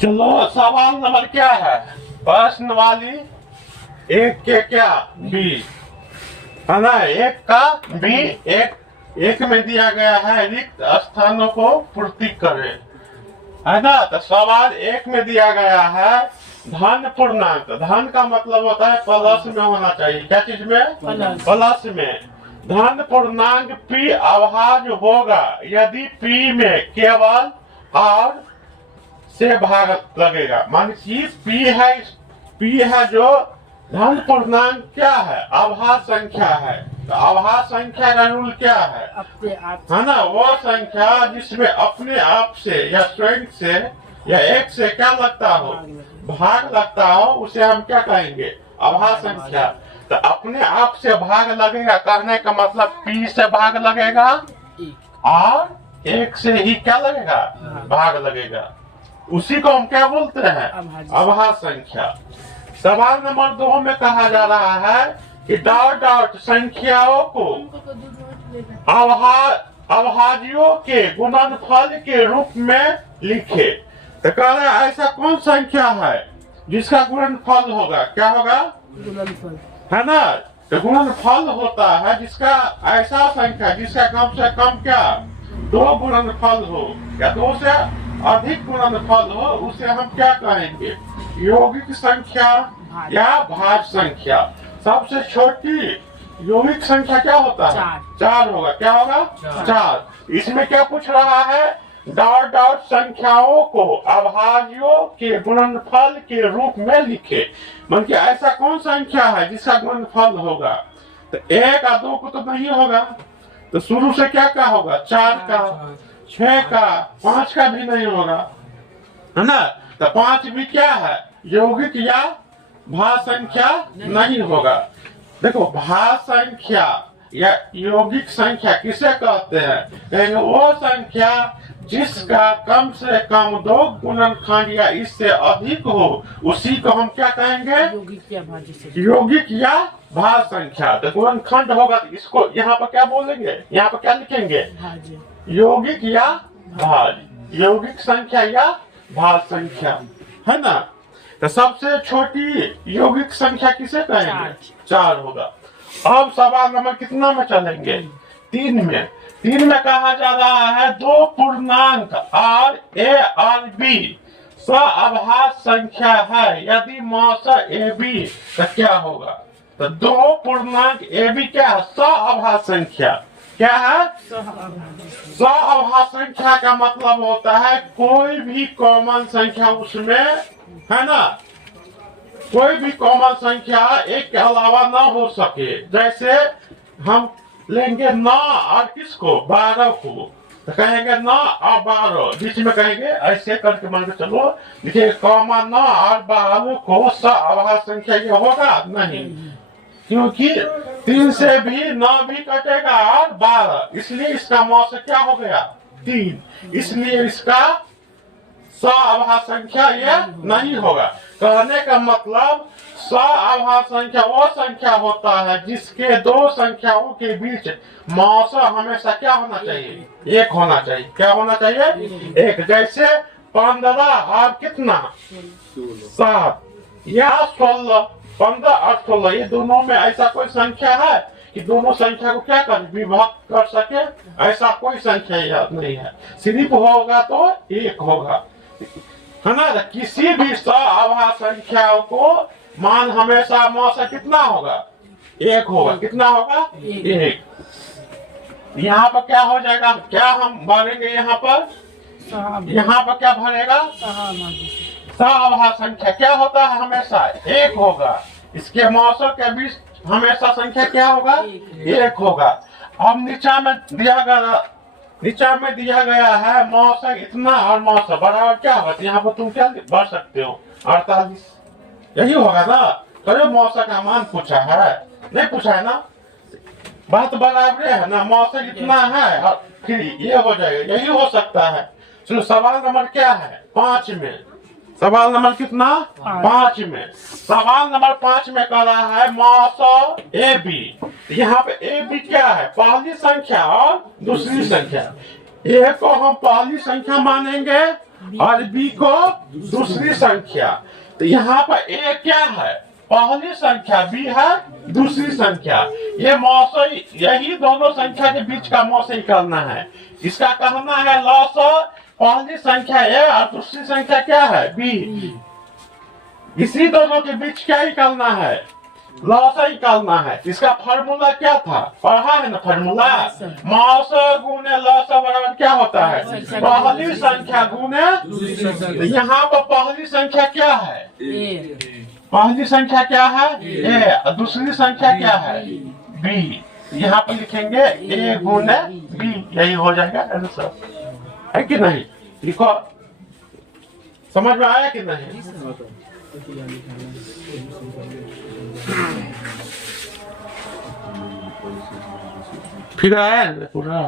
चलो सवाल नंबर क्या है? प्रश्न वाली एक के क्या बी है ना, एक का बी एक में दिया गया है रिक्त स्थानों को पूर्ति करे, है ना। तो सवाल एक में दिया गया है धन पूर्णांक। धन का मतलब होता है प्लस में होना चाहिए। क्या चीज में? प्लस में। धन पूर्णांक p अभाज्य होगा यदि p में केवल और से भाग लगेगा। मान लीजिए p है जो धन पूर्णांक क्या है? अभाज्य संख्या है। तो अभाज्य संख्या का रूल क्या है? अपने आप है ना, वो संख्या जिसमें अपने आप से या स्वयं से या एक से क्या लगता हो, भाग लगता हो, उसे हम क्या कहेंगे? अभाज्य संख्या। तो अपने आप से भाग लगेगा कहने का मतलब p से भाग लगेगा और एक से ही क्या लगेगा? भाग लगेगा। उसी को हम क्या बोलते हैं? अभाज्य संख्या। सवाल नंबर 2 में कहा जा रहा है कि डॉट डॉट संख्याओं को अभाज्यों के गुणनफल के रूप में लिखे। तो कह रहा है ऐसा कौन संख्या है जिसका गुणनफल होगा? क्या होगा? गुणनफल है ना। तो गुणनफल होता है जिसका ऐसा संख्या जिसका कम से कम क्या 2 गुणनफल हो या 2 से अधिक गुणनफल हो, उसे हम क्या कहेंगे? यौगिक संख्या या भाज्य संख्या। सबसे छोटी यौगिक संख्या क्या होता है? 4 होगा। क्या होगा? 4। इसमें क्या पूछ रहा है? डॉट डॉट संख्याओं को अभाज्यों के गुणनफल के रूप में लिखे। मतलब कि ऐसा कौन संख्या है जिसका गुणनफल होगा? तो 1 और 2 को तो नहीं होगा, तो शुरू से क्या का होगा? 4 का, 6 का, 5 का भी नहीं होगा, है ना। तो 5 भी क्या है? यौगिक या भाज्य संख्या नहीं होगा। देखो भाज्य संख्या या यौगिक संख्या किसे कहते हैं? कहेंगे वो संख्या जिसका कम से कम 2 गुणनखंड या इससे अधिक हो, उसी को हम क्या कहेंगे? यौगिक या भाज्य संख्या। तो गुणनखंड होगा तो इसको यहाँ पर क्या बोलेंगे? यहाँ पर क्या लिखेंगे? यौगिक या भाज्य। यौगिक संख्या या भाज्य संख्या, है ना। तो सबसे छोटी यौगिक संख्या किसे कहेंगे? 4 होगा। अब सवाल नंबर कितना में चलेंगे? 3 में। 3 में कहा जा रहा है 2 पूर्णांक और a और b अभाज्य संख्या है यदि मौस ए बी तो क्या होगा? तो 2 पूर्णांक ए बी क्या है? अभाज्य संख्या। क्या है? अभाज्य संख्या का मतलब होता है कोई भी कॉमन संख्या उसमें, है ना, कोई भी कॉमन संख्या एक के अलावा ना हो सके। जैसे हम लेंगे 9 और किसको? 12 को, तो कहेंगे 9 और 12, बीच में कहेंगे ऐसे करके मान के चलो, देखिए कॉमन 9 और 12 को अभाज्य संख्या ये होगा नहीं, क्योंकि 3 से भी 9 भी कटेगा और 12, इसलिए इसका मौस क्या हो गया? 3। इसलिए इसका अभाज्य संख्या ये नहीं होगा। कहने का मतलब अभाज्य संख्या वो संख्या होता है जिसके 2 संख्याओं के बीच मौस हमेशा क्या होना चाहिए? 1 होना चाहिए। क्या होना चाहिए? 1। जैसे 15 और कितना? 7 या 16। 15 और 16 ये दोनों में ऐसा कोई संख्या है कि दोनों संख्या को क्या कर विभक्त कर सके? ऐसा कोई संख्या याद नहीं है। सिर्फ होगा तो 1 होगा, है ना। किसी भी अभाज्य संख्या को मान हमेशा मौस कितना होगा? 1 होगा। कितना होगा? 1। यहाँ पर क्या हो जाएगा? क्या हम भरेंगे? यहाँ पर क्या भरेगा? अभाज्य संख्या क्या होता है? हमेशा 1 होगा। इसके मौसों के बीच हमेशा संख्या क्या होगा? 1 होगा। अब नीचा में दिया गया है मौस इतना और मौस बराबर क्या होगा? यहाँ पर तुम क्या भर सकते हो? 48। यही होगा ना। करो मौस का मान पूछा है, नहीं पूछा है ना, बात बराबर है ना। मौस इतना है और फिर ये हो जाएगा, यही हो सकता है। चलो सवाल नंबर क्या है? 5 में। सवाल नंबर कितना? 5 में। सवाल नंबर 5 में कह रहा है मौस ए बी। यहाँ पे ए बी क्या है? पहली संख्या और दूसरी संख्या। ए को हम पहली संख्या मानेंगे और बी को दूसरी संख्या। तो यहाँ पर ए क्या है? पहली संख्या, बी है दूसरी संख्या। ये मौसे, यही दोनों संख्या के बीच का मौसे निकालना है। इसका कहना है लॉस पहली संख्या ए और दूसरी संख्या क्या है? बी। इसी दोनों के बीच क्या निकालना है? लॉस निकालना है। इसका फार्मूला क्या था? पढ़ा है ना फार्मूला? मौस गुने लॉस बराबर क्या होता है? पहली संख्या गुने। यहाँ पर पहली संख्या क्या है? पहली संख्या क्या है? ए। और दूसरी संख्या क्या है? बी। यहाँ पर लिखेंगे ए गुने बी, यही हो जाएगा आंसर, है कि नहीं? लिखो, समझ में आया कि नहीं? फिर आया पूरा।